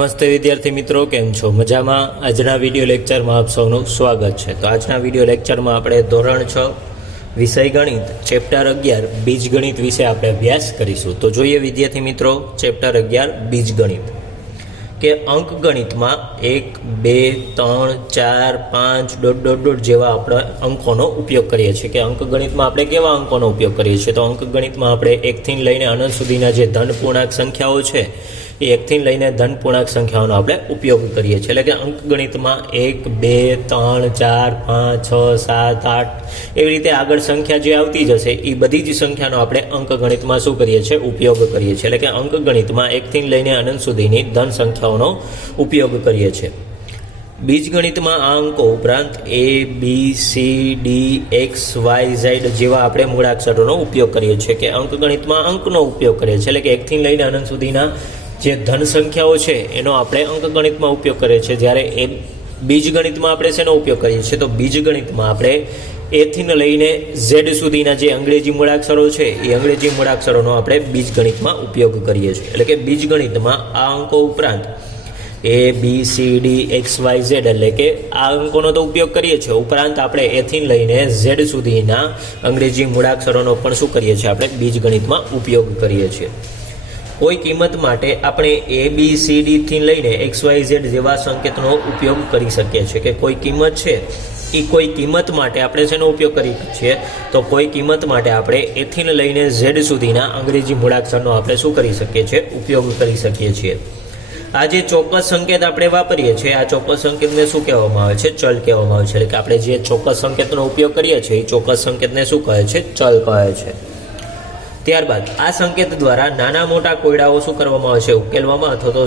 નમસ્તે વિદ્યાર્થી મિત્રો, કેમ છો? મજામાં? આજના વિડીયો લેક્ચરમાં આપ સૌનું સ્વાગત છે. તો આજના વિડીયો લેક્ચરમાં આપણે ધોરણ 6 વિષય ગણિત ચેપ્ટર 11 બીજગણિત વિશે આપણે અભ્યાસ કરીશું. તો જોઈએ વિદ્યાર્થી મિત્રો, ચેપ્ટર 11 બીજગણિત કે અંકગણિતમાં 1, 2, 3, 4, 5 ડોટ ડોટ ડોટ જેવા આપણે અંકોનો ઉપયોગ કરીએ છીએ. કે અંકગણિતમાં આપણે કેવા અંકોનો ઉપયોગ કરીએ છીએ? તો અંકગણિતમાં આપણે 1 થી લઈને અનંત સુધીના જે ધન પૂર્ણાંક સંખ્યાઓ છે એ 1 થી લઈને ધન પૂર્ણાંક સંખ્યાઓનો આપણે ઉપયોગ કરીએ છીએ. એટલે કે અંકગણિતમાં 1, 2, 3, 4, 5, 6, 7, 8 એવી રીતે આગળ સંખ્યા જે આવતી જશે એ બધી જ સંખ્યાનો આપણે અંકગણિતમાં શું કરીએ છીએ? ઉપયોગ કરીએ છીએ. એટલે કે અંકગણિતમાં 1 થી લઈને અનંત સુધીની ધન સંખ્યાઓનો ઉપયોગ કરીએ છીએ. બીજગણિતમાં આ અંકો ઉપરાંત A, B, C, D, X, Y, Z જેવા આપણે મૂળાક્ષરોનો ઉપયોગ કરીએ છીએ. કે અંકગણિતમાં અંકનો ઉપયોગ કરીએ છીએ. એટલે કે 1 થી લઈને અનંત સુધીના જે ધન સંખ્યાઓ છે એનો આપણે અંકગણિતમાં ઉપયોગ કરીએ છીએ. જ્યારે એ બીજગણિતમાં આપણે શેનો ઉપયોગ કરીએ છીએ? તો બીજગણિતમાં આપણે A થી લઈને Z સુધીના જે અંગ્રેજી મૂળાક્ષરો છે એ અંગ્રેજી મૂળાક્ષરોનો આપણે બીજગણિતમાં ઉપયોગ કરીએ છીએ. એટલે કે બીજગણિતમાં આ અંકો ઉપરાંત A, B, C, D, X, Y, Z એટલે કે આ અંકોનો તો ઉપયોગ કરીએ છીએ, ઉપરાંત આપણે A થી લઈને Z સુધીના અંગ્રેજી મૂળાક્ષરોનો પણ શું કરીએ છીએ? આપણે બીજગણિતમાં ઉપયોગ કરીએ છીએ. કોઈ કિંમત માટે આપણે A, B, C, D થી લઈને X, Y, Z જેવા સંકેતનો ઉપયોગ કરી શકીએ છીએ. કે કોઈ કિંમત છે એ કોઈ કિંમત માટે આપણે શેનો ઉપયોગ કરીએ છીએ? તો કોઈ કિંમત માટે આપણે A થી લઈને Z સુધીના અંગ્રેજી મૂળાક્ષરનો આપણે શું કરી શકીએ છીએ? ઉપયોગ કરી શકીએ છીએ. આ જે ચોક્કસ સંકેત આપણે વાપરીએ છીએ, આ ચોક્કસ સંકેતને શું કહેવામાં આવે છે? ચલ કહેવામાં આવે છે. એટલે કે આપણે જે ચોક્કસ સંકેતનો ઉપયોગ કરીએ છીએ એ ચોક્કસ સંકેતને શું કહે છે? ચલ કહે છે. ત્યારબાદ આ સંકેત દ્વારા નાના મોટા કોયડાઓ શું કરવામાં આવે છે? ઉકેલવામાં અથવા તો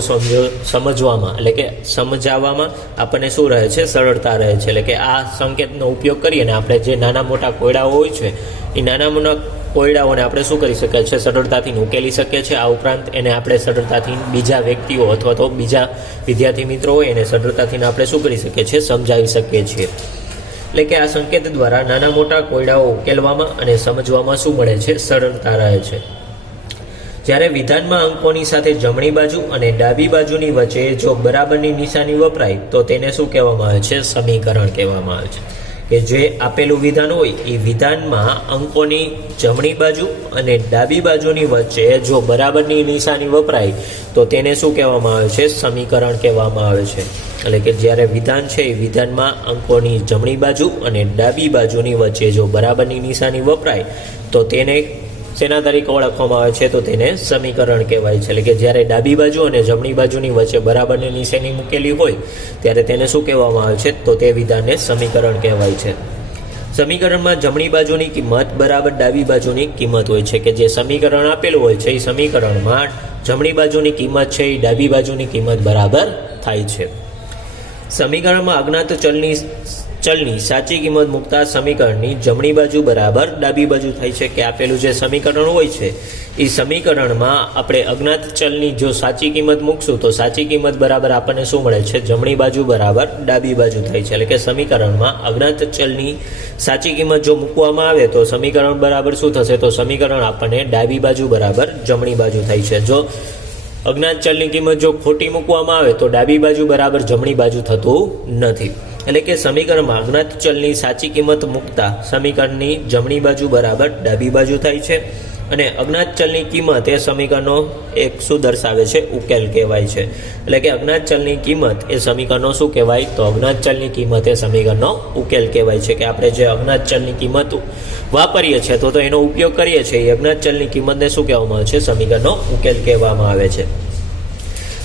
સમજવામાં, એટલે કે સમજાવવામાં આપણને શું રહે છે? સરળતા રહે છે. એટલે કે આ સંકેતનો ઉપયોગ કરીને આપણે જે નાના મોટા કોયડાઓ હોય છે એ નાના મોટા કોયડાઓને આપણે શું કરી શકીએ છીએ? સરળતાથી ઉકેલી શકીએ છીએ. આ ઉપરાંત એને આપણે સરળતાથી બીજા વ્યક્તિઓ અથવા તો બીજા વિદ્યાર્થી મિત્રો હોય એને સરળતાથી આપણે શું કરી શકીએ છીએ? સમજાવી શકીએ છીએ. એટલે કે આ સંકેત દ્વારા નાના મોટા કોયડાઓ ઉકેલવામાં અને સમજવામાં શું મળે છે? સરળતા રહે છે. જ્યારે વિધાનમાં અંકોની સાથે જમણી બાજુ અને ડાબી બાજુની વચ્ચે જો બરાબરની નિશાની વપરાય તો તેને શું કહેવામાં આવે છે? સમીકરણ કહેવામાં આવે છે. કે જે આપેલું વિધાન હોય એ વિધાનમાં અંકોની જમણી બાજુ અને ડાબી બાજુની વચ્ચે જો બરાબરની નિશાની વપરાય તો તેને શું કહેવામાં આવે છે? સમીકરણ કહેવામાં આવે છે. એટલે કે જ્યારે વિધાન છે એ વિધાનમાં અંકોની જમણી બાજુ અને ડાબી બાજુની વચ્ચે જો બરાબરની નિશાની વપરાય તો તેને શેના તરીકે ઓળખવામાં આવે છે? તો તેને સમીકરણ કહેવાય છે. એટલે કે જ્યારે ડાબી બાજુ અને જમણી બાજુની વચ્ચે બરાબરની નિશાની મૂકેલી હોય ત્યારે તેને શું કહેવામાં આવે છે? તો તે વિધાનને સમીકરણ કહેવાય છે. સમીકરણમાં જમણી બાજુની કિંમત બરાબર ડાબી બાજુની કિંમત હોય છે. કે જે સમીકરણ આપેલું હોય છે એ સમીકરણમાં જમણી બાજુની કિંમત છે એ ડાબી બાજુની કિંમત બરાબર થાય છે. સમીકરણમાં અજ્ઞાત ચલની સાચી કિંમત મૂકતા સમીકરણની જમણી બાજુ બરાબર ડાબી બાજુ થાય છે. કે આપેલું જે સમીકરણ હોય છે એ સમીકરણમાં આપણે અજ્ઞાત ચલની જો સાચી કિંમત મૂકશું તો સાચી કિંમત બરાબર આપણને શું મળે છે? જમણી બાજુ બરાબર ડાબી બાજુ થાય છે. એટલે કે સમીકરણમાં અજ્ઞાત ચલની સાચી કિંમત જો મૂકવામાં આવે તો સમીકરણ બરાબર શું થશે? તો સમીકરણ આપણને ડાબી બાજુ બરાબર જમણી બાજુ થાય છે. જો અજ્ઞાત ચલની કિંમત જો ખોટી મૂકવામાં આવે તો ડાબી બાજુ બરાબર જમણી બાજુ થતું નથી. એટલે કે સમીકરણમાં અજ્ઞાત ચલની સાચી કિંમત મૂકતા સમીકરણની જમણી બાજુ બરાબર ડાબી બાજુ થાય છે. અને અજ્ઞાત ચલની કિંમત એ સમીકરણનો એક શું દર્શાવે છે? ઉકેલ કહેવાય છે. એટલે કે અજ્ઞાત ચલની કિંમત એ સમીકરણનો શું કહેવાય? તો અજ્ઞાત ચલની કિંમત એ સમીકરણનો ઉકેલ કહેવાય છે. કે આપણે જે અજ્ઞાત ચલની કિંમત વાપરીએ છીએ તો એનો ઉપયોગ કરીએ છીએ એ અજ્ઞાત ચલની કિંમતને શું કહેવામાં આવે છે? સમીકરણનો ઉકેલ કહેવામાં આવે છે.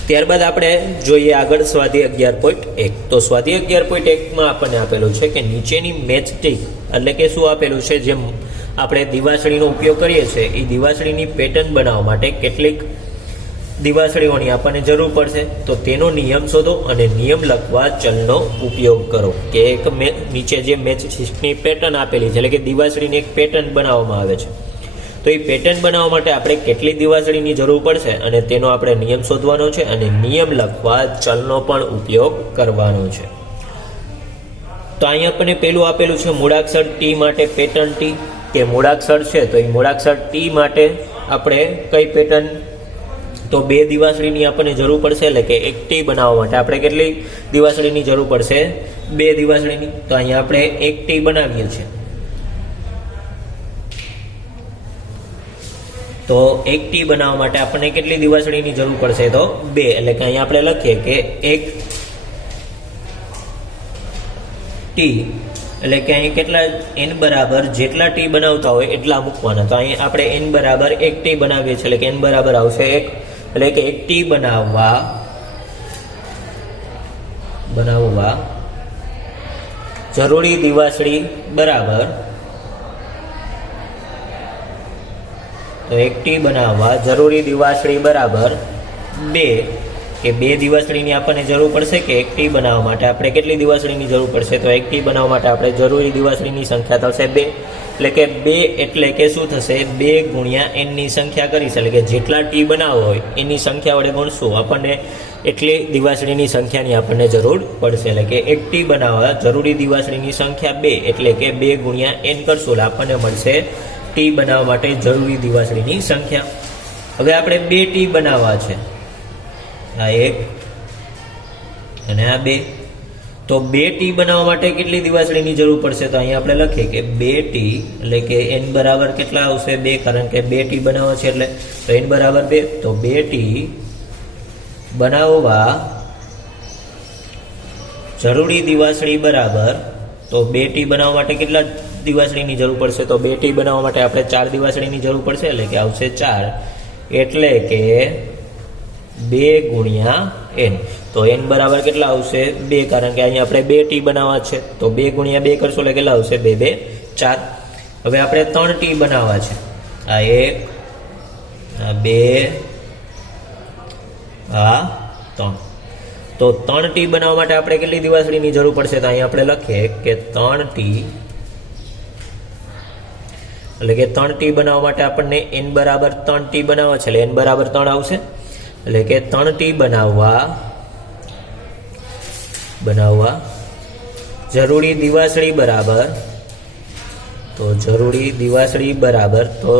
ત્યારબાદ આપણે જોઈએ આગળ સ્વાધ્યાય 11.1. તો સ્વાધ્યાય 11.1માં આપણને આપેલું છે કે નીચેની મેચસ્ટિક એટલે કે શું આપેલું છે? જેમ આપણે દિવાસળીનો ઉપયોગ કરીએ છીએ એ દિવાસળીની પેટર્ન બનાવવા માટે કેટલીક દિવાસળીઓની આપણને જરૂર પડશે. તો તેનો નિયમ શોધો અને નિયમ લખવા ચલનો ઉપયોગ કરો. કે એક નીચે જે મેચસ્ટિકની પેટર્ન આપેલી છે એટલે કે દિવાસળીની એક પેટર્ન બનાવવામાં આવે છે. તો એ પેટર્ન બનાવવા માટે આપણે કેટલી દિવાસળીની જરૂર પડશે અને તેનો આપણે નિયમ શોધવાનો છે અને નિયમ લખવા ચલનો પણ ઉપયોગ કરવાનો છે. તો અહીંયા આપણને પેલું આપેલું છે મૂળાક્ષર ટી માટે પેટર્ન ટી. કે મૂળાક્ષર છે તો એ મૂળાક્ષર ટી માટે આપણે કઈ પેટર્ન તો 2 દિવાસળીની આપણને જરૂર પડશે, એટલે કે એક ટી બનાવવા માટે આપણે કેટલી દિવાસળીની જરૂર પડશે? 2 દિવાસળીની. તો અહીંયા આપણે એક ટી બનાવીએ છીએ. તો એક ટી બનાવવા માટે આપણને કેટલી દિવાસળીની જરૂર પડશે? તો 2. એટલે કે અહીંયા આપણે લખીએ કે એક ટી, એટલે કે અહીં કેટલા n બરાબર જેટલા ટી બનાવતા હોય એટલા મૂકવાના. તો અહીં આપણે n બરાબર એક ટી બનાવીએ છીએ, એટલે કે n બરાબર આવશે 1. એટલે કે એક ટી બનાવવા જરૂરી દિવાસળી બરાબર, તો એક ટી બનાવવા જરૂરી દિવાસળી બરાબર 2, કે 2 દિવાસળીની આપણને જરૂર પડશે, કે એક ટી બનાવવા માટે આપણે કેટલી દિવાસળીની જરૂર પડશે? તો એક ટી બનાવવા માટે આપણે જરૂરી દિવાસળીની સંખ્યા થશે 2. એટલે કે 2 એટલે કે શું થશે? 2 ગુણ્યા n ની સંખ્યા કરીશ, એટલે કે જેટલા ટી બનાવવો હોય એની સંખ્યા વડે ગુણશું, આપણને એટલી દિવાસળીની સંખ્યાની આપણને જરૂર પડશે. એટલે કે એક ટી બનાવવા જરૂરી દિવાસળીની સંખ્યા 2, એટલે કે 2 ગુણ્યા n કરશું, એટલે આપણને મળશે ટી બનાવવા માટે જરૂરી દિવાસળીની સંખ્યા. હવે આપણે 2 ટી બનાવવા છે, આ 1 અને આ 2. તો 2 ટી બનાવવા માટે કેટલી દિવાસળીની જરૂર પડશે? તો અહીંયા આપણે લખીએ કે 2 ટી, એટલે કે n બરાબર કેટલા આવશે? 2, કારણ કે 2 ટી બનાવવા છે, એટલે તો n બરાબર 2. તો 2 ટી બનાવવા જરૂરી દિવાસળી બરાબર, તો 2 ટી બનાવવા માટે કેટલા દિવાસળીની જરૂર પડશે? તો 2 ટી બનાવવા માટે આપણે 4 દિવાસળીની જરૂર પડશે, એટલે કે આવશે 4. એટલે કે 2 ગુણ્યા n. તો n બરાબર કેટલા આવશે? 2, કારણ કે અહીંયા આપણે 2 ટી બનાવવા છે. તો 2 ગુણ્યા 2 કરશો એટલે કેટલા આવશે? 2 2 4. હવે આપણે 3 ટી બનાવવા છે, આ 1, આ 2, આ 3. તો 3 ટી બનાવવા માટે આપણે કેટલી દિવાસળીની જરૂર પડશે? તો અહીંયા આપણે લખીએ કે 3 ટી, એટલે કે 3 ટી બનાવવા માટે આપણને n બરાબર 3 ટી બનાવવા છે, એટલે n બરાબર 3 આવશે. એટલે કે 3 ટી બનાવવા જરૂરી દિવાસળી બરાબર, તો જરૂરી દિવાસળી બરાબર, તો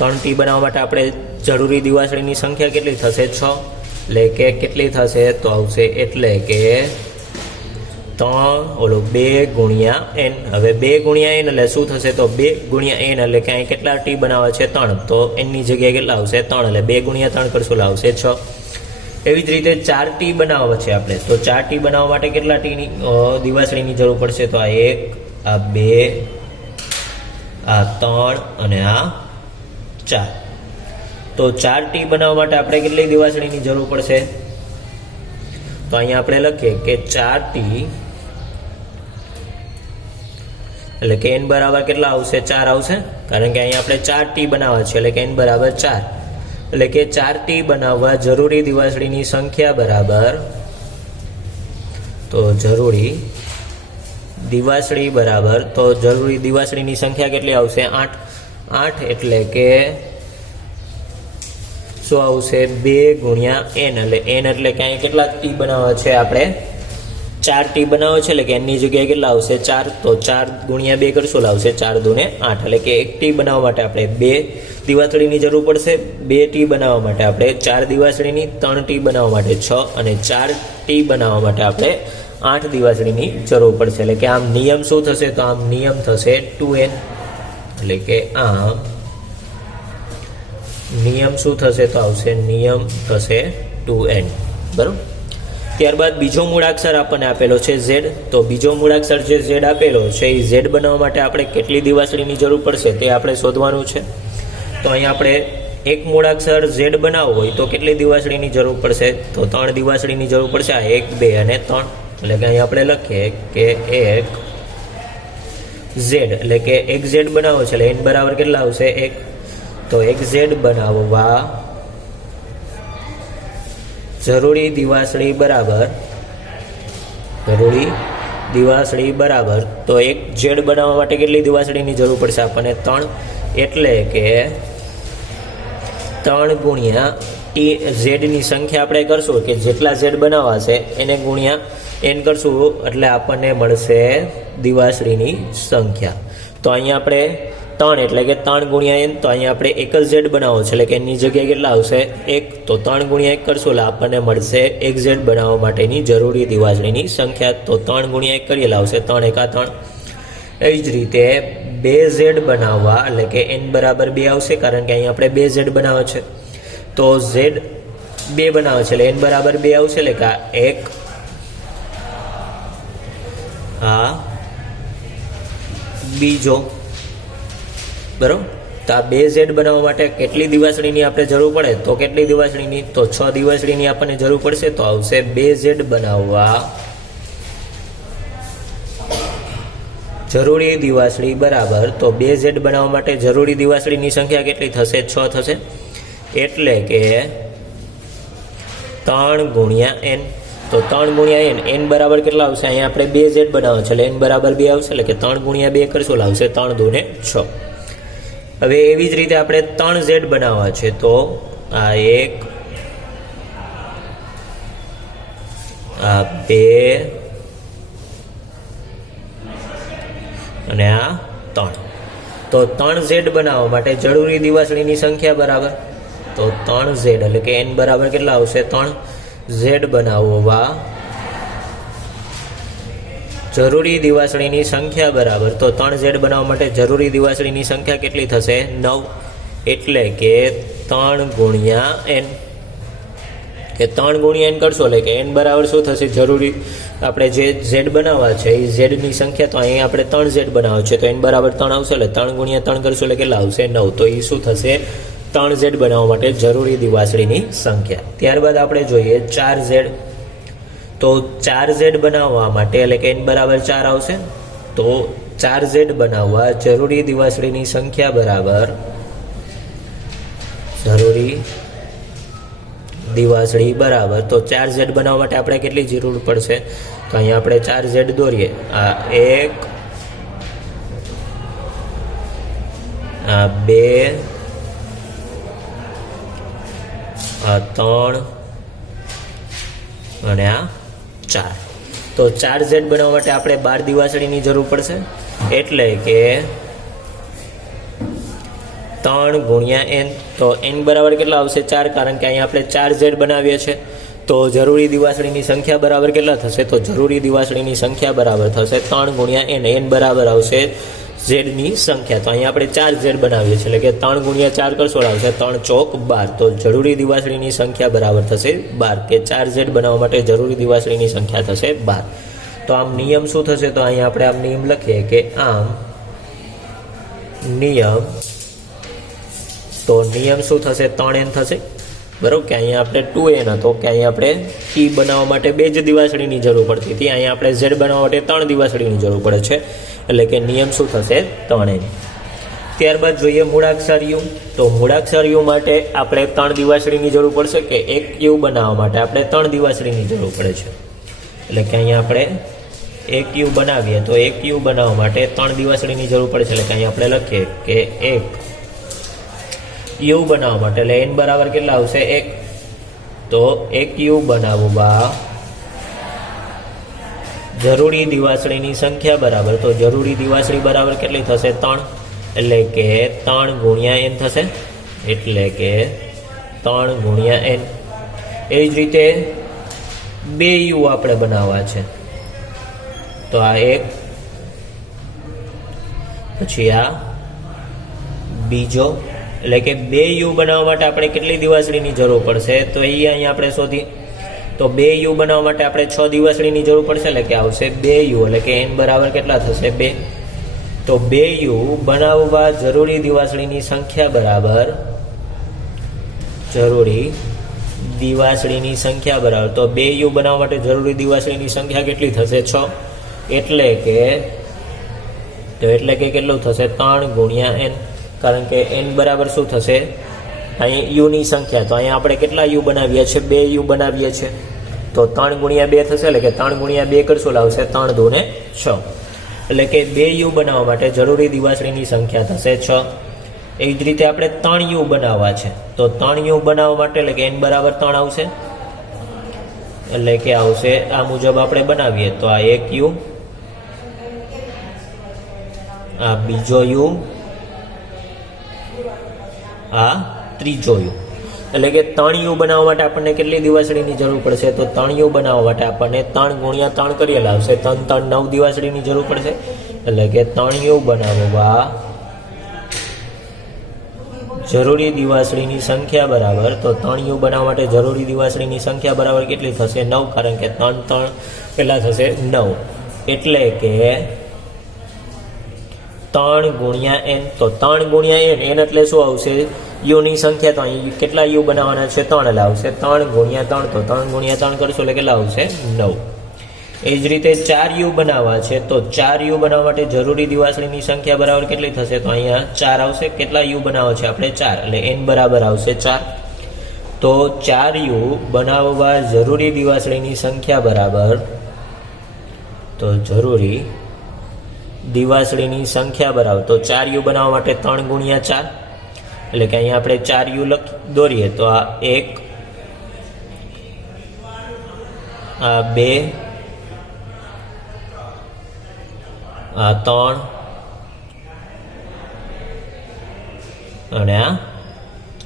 3 ટી બનાવવા માટે આપણે જરૂરી દિવાસળીની સંખ્યા કેટલી થશે? 6. એટલે કે કેટલી થશે? તો આવશે એટલે કે 2 ગુણ્યા n. હવે 2 ગુણ્યા n એટલે શું થશે? તો 2 ગુણ્યા n એટલે કે અહીં કેટલા ટી બનાવવા છે? 3. તો n ની જગ્યાએ કેટલા આવશે? 3. એટલે 2 ગુણ્યા 3 કરશું એટલે આવશે 6. એવી જ રીતે 4 ટી બનાવવા છે આપણે, તો 4 ટી બનાવવા માટે કેટલા ટીની દિવાસળીની જરૂર પડશે? તો આ 1, આ 2, આ 3 અને આ 4. તો 4 ટી બનાવવા માટે આપણે કેટલી દિવાસળીની જરૂર પડશે? તો અહીંયા આપણે લખીએ કે 4 ટી, એટલે કે n બરાબર કેટલા આવશે? 4 આવશે, કારણ કે અહીંયા આપણે 4 ટી બનાવવા છે, એટલે કે n બરાબર 4. એટલે કે 4 ટી બનાવવા જરૂરી દિવાસળીની સંખ્યા બરાબર, તો જરૂરી દિવાસળી બરાબર, તો જરૂરી દિવાસળીની સંખ્યા કેટલી આવશે? 8. એટલે કે શું આવશે? 2 ગુણ્યા n. એટલે n એટલે કે અહીં કેટલા ટી બનાવવા છે? આપણે 4 ટી બનાવે છે, એટલે કે n ની જગ્યાએ કેટલા આવશે? 4. તો 4 ગુણ્યા 2 કરશું આવશે 4 દૂને 8. એટલે કે એક ટી બનાવવા માટે આપણે 2 દિવાસળીની જરૂર પડશે. 2 ટી બનાવવા માટે આપણે 4 દિવાસળીની, 3 ટી બનાવવા માટે 6 અને 4 ટી બનાવવા માટે આપણે 8 દિવાસળીની જરૂર પડશે. એટલે કે આમ નિયમ શું થશે? તો આમ નિયમ થશે 2n. એટલે કે આમ નિયમ શું થશે? તો આવશે નિયમ થશે 2n. બરાબર. ત્યારબાદ બીજો મૂળાક્ષર આપણને આપેલો છે z. તો બીજો મૂળાક્ષર જે z આપેલો છે એ z બનાવવા માટે આપણે કેટલી દિવાસળીની જરૂર પડશે તે આપણે શોધવાનું છે. તો અહીંયા આપણે એક મૂળાક્ષર z બનાવવો હોય તો કેટલી દિવાસળીની જરૂર પડશે? તો 3 દિવાસળીની જરૂર પડશે. આ 1, 2 અને 3. એટલે કે અહીંયા આપણે લખીએ કે એક z, એટલે કે એક z બનાવવો છે, એટલે n બરાબર કેટલા આવશે? 1. તો એક z બનાવવા જરૂરી દિવાસળી બરાબર, તો એક z બનાવવા માટે કેટલી દિવાસળીની જરૂર પડશે? આપણને 3. એટલે કે 3 ગુણ્યા ટી z ની સંખ્યા આપણે કરશું કે જેટલા z બનાવવાશે એને ગુણ્યા n કરશું એટલે આપણને મળશે દિવાસળીની સંખ્યા. તો અહીંયા આપણે 3 એટલે કે 3 ગુણ્યા n, તો અહીંયા આપણે એક જ z બનાવવો છે એટલે કે એની જગ્યાએ કેટલા આવશે 1, તો 3 ગુણ્યા 1 કરશું એટલે આપણને મળશે 1 z બનાવવા માટેની જરૂરી દિવાસળીની સંખ્યા. તો 3 ગુણ્યા 1 કરીએ એટલે આવશે 3 એકા 3. એ જ રીતે 2z બનાવવા એટલે કે n બરાબર 2 આવશે, કારણ કે અહીંયા આપણે 2z બનાવે છે, તો z 2 બનાવે છે એટલે n બરાબર 2 આવશે, એટલે કે 1 આ બીજો બરાબર. તો આ 2z બનાવવા માટે કેટલી દિવાસળીની આપણે જરૂર પડે, તો કેટલી દિવાસળીની, તો 6 દિવાસળીની આપણને જરૂર પડશે. તો આવશે 2z બનાવવા જરૂરી દિવાસળી બરાબર, તો 2z બનાવવા માટે જરૂરી દિવાસળીની સંખ્યા કેટલી થશે, 6 થશે, એટલે કે 3 ગુણ્યા n. તો 3 ગુણ્યા n બરાબર કેટલા આવશે, અહીંયા આપણે 2z બનાવે છે એટલે n બરાબર 2 આવશે, એટલે કે 3 ગુણ્યા 2 કરશું એટલે આવશે 3 દુ ને 6. હવે એવી જ રીતે આપણે 3z બનાવવા છે, તો આ 1 આ 2 અને આ 3. તો 3z બનાવવા માટે જરૂરી દિવાસળીની સંખ્યા બરાબર, તો 3z એટલે કે n બરાબર કેટલા આવશે 3. z બનાવવા જરૂરી દિવાસળીની સંખ્યા બરાબર, તો 3z બનાવવા માટે જરૂરી દિવાસળીની સંખ્યા કેટલી થશે 9, એટલે કે 3 ગુણ્યા n, કે 3 ગુણ્યા n કરશો એટલે કે n બરાબર શું થશે, જરૂરી આપણે જે z બનાવવા છે એ z ની સંખ્યા, તો અહીં આપણે 3z બનાવવા છે તો n બરાબર 3 આવશે, એટલે 3 ગુણ્યા 3 કરશું એટલે કેટલા આવશે 9. તો એ શું થશે 3z બનાવવા માટે જરૂરી દિવાસળીની સંખ્યા. ત્યારબાદ આપણે જોઈએ 4z. તો 4z બનાવવા માટે એટલે કે n બરાબર 4 આવશે, તો 4z બનાવવા જરૂરી દિવાસળીની સંખ્યા બરાબર જરૂરી દિવાસળી બરાબર, તો 4z બનાવવા માટે આપણે કેટલી જરૂર પડશે, તો અહીંયા આપણે 4z દોરીએ, આ 1 આ 2 આ 3 અને આ 4. તો 4z બનાવવા માટે આપણે 12 દિવાસળીની જરૂર પડશે, એટલે કે 3 ગુણ્યા n. તો n બરાબર કેટલા આવશે 4, કારણ કે અહીંયા આપણે 4z બનાવીએ છીએ, તો જરૂરી દિવાસળીની સંખ્યા બરાબર કેટલા થશે, તો જરૂરી દિવાસળીની સંખ્યા બરાબર થશે 3 ગુણ્યા n. n બરાબર આવશે z ની સંખ્યા, તો અહીંયા આપણે 4z બનાવીએ છીએ એટલે કે 3 ગુણ્યા 4 કરશો આવશે 3 ચોક 12. તો જરૂરી દિવાસળીની સંખ્યા બરાબર થશે 12, કે 4z બનાવવા માટે જરૂરી દિવાસળીની સંખ્યા થશે 12. તો આમ નિયમ શું થશે, તો અહીંયા આપણે આમ નિયમ લખીએ કે આમ નિયમ, તો નિયમ શું થશે 3n થશે બરાબર, કે અહીંયા આપણે 2n હતો, કે અહીંયા આપણે t બનાવવા માટે 2 જ દિવાસળીની જરૂર પડતી હતી, અહીંયા આપણે z બનાવવા માટે 3 દિવાસળીની જરૂર પડે છે, એટલે કે નિયમ શું થશે 3n. ત્યારબાદ જોઈએ મૂળાક્ષર u. તો મૂળાક્ષર u માટે આપણે 3 દિવાસળીની જરૂર પડશે, કે એક u બનાવવા માટે આપણે 3 દિવાસળીની જરૂર પડે છે, એટલે કે અહીંયા આપણે એક u બનાવીએ તો એક u બનાવવા માટે 3 દિવાસળીની જરૂર પડે છે, એટલે કે અહીંયા આપણે લખીએ કે એક u બનાવવા માટે એટલે n બરાબર કેટલા આવશે 1, તો એક u બનાવવા જરૂરી દિવાસળીની સંખ્યા બરાબર, તો જરૂરી દિવાસળી બરાબર કેટલી થશે 3, એટલે કે 3 ગુણ્યા n થશે, એટલે કે 3 ગુણ્યા n. એ જ રીતે 2 u આપણે બનાવવા છે, તો આ એક પછી આ બીજો, એટલે કે 2 u બનાવવા માટે આપણે કેટલી દિવાસળીની જરૂર પડશે, તો એ અહીંયા આપણે શોધી, તો 2 u બનાવવા માટે આપણે 6 દિવાસળીની જરૂર પડશે, એટલે કે આવશે 2 u, એટલે કે n બરાબર કેટલા થશે 2. તો 2 u બનાવવા જરૂરી દિવાસળીની સંખ્યા બરાબર જરૂરી દિવાસળીની સંખ્યા બરાબર, તો 2 u બનાવવા માટે જરૂરી દિવાસળીની સંખ્યા કેટલી થશે 6, એટલે કે કેટલું થશે 3 ગુણ્યા n, કારણ કે n બરાબર શું થશે અહીં u ની સંખ્યા, તો અહીંયા આપણે કેટલા u બનાવીએ છીએ 2 u બનાવીએ છીએ, તો 3 ગુણ્યા 2 થશે, એટલે કે 3 ગુણ્યા 2 કરશું લાવશે 3 દુ ને 6, એટલે કે 2 u બનાવવા માટે જરૂરી દિવાસળીની સંખ્યા થશે 6. એવી જ રીતે આપણે 3 u બનાવવા છે, તો 3 u બનાવવા માટે એટલે કે n બરાબર 3 આવશે, એટલે કે આવશે આ મુજબ આપણે બનાવીએ તો આ એક u, આ બીજો u આ ત્રીજો યુ, એટલે કે 3 યુ બનાવવા માટે આપણને કેટલી દિવાસળીની જરૂર પડશે? તો 3 યુ બનાવવા માટે આપણને 3 ગુણ્યા 3 કરેલા આવશે, 3 3 9 દિવાસળીની જરૂર પડશે, એટલે કે 3 યુ બનાવવા જરૂરી દિવાસળીની સંખ્યા બરાબર, તો 3 યુ બનાવવા માટે જરૂરી દિવાસળીની સંખ્યા બરાબર કેટલી થશે? 9, કારણ કે 3 3 પહેલા થશે 9, એટલે કે 3 ગુણ્યા n, તો 3 ગુણ્યા n, n એટલે શું આવશે? યુની સંખ્યા, તો અહીં કેટલા યુ બનાવવાના છે? 3, એટલે આવશે 3 ગુણ્યા 3, તો 3 ગુણ્યા 3 કરશો એટલે કેટલા આવશે? 9. એ જ રીતે 4 યુ બનાવવા છે, તો 4 યુ બનાવવા માટે જરૂરી દિવાસળીની સંખ્યા બરાબર કેટલી થશે? તો અહીંયા 4 આવશે. કેટલા યુ બનાવવા છે આપણે? 4, એટલે n બરાબર આવશે 4. તો 4 યુ બનાવવા જરૂરી દિવાસળીની સંખ્યા બરાબર, તો જરૂરી દિવાસળીની સંખ્યા બરાબર, તો 4 યુ બનાવવા માટે 3 ગુણ્યા 4, એટલે કે અહીંયા આપણે 4 યુ દોરીએ તો આ 1, આ 2, આ 3 અને આ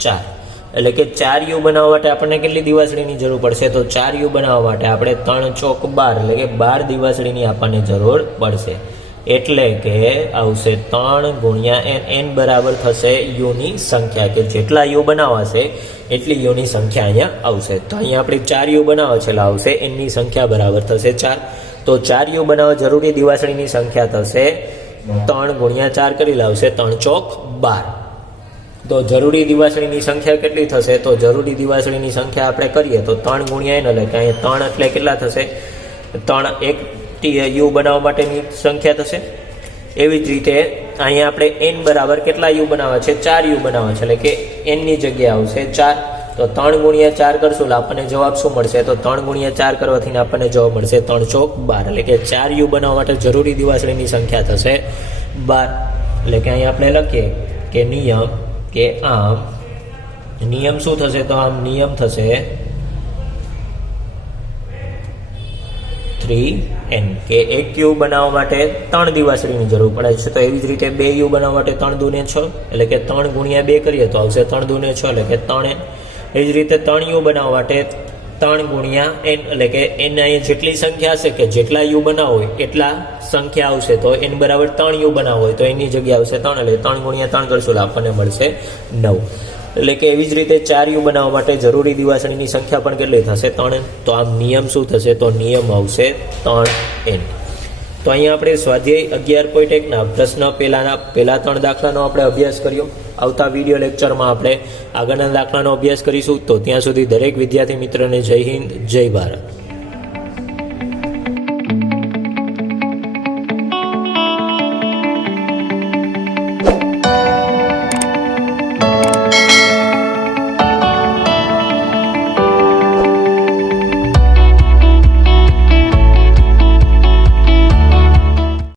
4, એટલે કે 4 યુ બનાવવા માટે આપણને કેટલી દિવાસળીની જરૂર પડશે? તો 4 યુ બનાવવા માટે આપણે 3 ચોક 12, એટલે કે 12 દિવાસળીની આપણને જરૂર પડશે, એટલે કે આવશે 3 ગુણ્યા n, n બરાબર થશે યુની સંખ્યા, કે જેટલા યુ બનાવાશે એટલી યુની સંખ્યા અહીંયા આવશે. તો અહીંયા આપણે 4 યુ બનાવવા છે એટલે આવશે n ની સંખ્યા બરાબર થશે 4. તો 4 યુ બનાવવા જરૂરી દિવાસળીની સંખ્યા થશે 3 ગુણ્યા 4 કરી લાવશે, 3 ચોક 12. તો જરૂરી દિવાસળીની સંખ્યા કેટલી થશે? તો જરૂરી દિવાસળીની સંખ્યા આપણે કરીએ તો 3 ગુણ્યા n, એટલે કે અહીંયા 3 એટલે કેટલા થશે? 3 1 યુ બનાવવા માટેની સંખ્યા થશે. એવી જ રીતે અહીંયા આપણે n બરાબર કેટલા યુ બનાવવા છે? 4 યુ બનાવવા છે, એટલે કે n ની જગ્યાએ આવશે 4. તો 3 ગુણ્યા 4 કરશું એટલે આપણને જવાબ શું મળશે? તો 3 ગુણ્યા 4 કરવાથી આપણને જવાબ મળશે 3 ચોક 12, એટલે કે 4 યુ બનાવવા માટે જરૂરી દિવાસળીની સંખ્યા થશે 12. એટલે કે અહીંયા આપણે લખીએ કે નિયમ, કે આમ નિયમ શું થશે? તો આમ નિયમ થશે 3n, કે 1 યુ બનાવવા માટે 3 દિવાસળીની જરૂર પડે છે. તો એવી જ રીતે 2 યુ બનાવવા માટે 3 દૂને 6, એટલે કે 3 ગુણ્યા 2 કરીએ તો આવશે 3 દૂને 6, એટલે કે 3n. એ જ રીતે 3 યુ બનાવવા માટે 3 ગુણ્યા n, એટલે કે n અહીંયા જેટલી સંખ્યા હશે, કે જેટલા યુ બનાવો હોય એટલા સંખ્યા આવશે. તો n બરાબર 3 યુ બનાવવો હોય તો એની જગ્યાએ આવશે 3, એટલે 3 ગુણ્યા 3 કરશું એટલે આપણને મળશે 9. એટલે કે એવી જ રીતે 4 યુ બનાવવા માટે જરૂરી દિવાસળીની સંખ્યા પણ કેટલી થશે? 3n. તો આમ નિયમ શું થશે? તો નિયમ આવશે 3n. તો અહીંયા આપણે સ્વાધ્યાય 11.1ના પ્રશ્ન પહેલા 3 દાખલાનો આપણે અભ્યાસ કર્યો. આવતા વિડીયો લેક્ચરમાં આપણે આગળના દાખલાનો અભ્યાસ કરીશું. તો ત્યાં સુધી દરેક વિદ્યાર્થી મિત્રને જય હિન્દ, જય ભારત.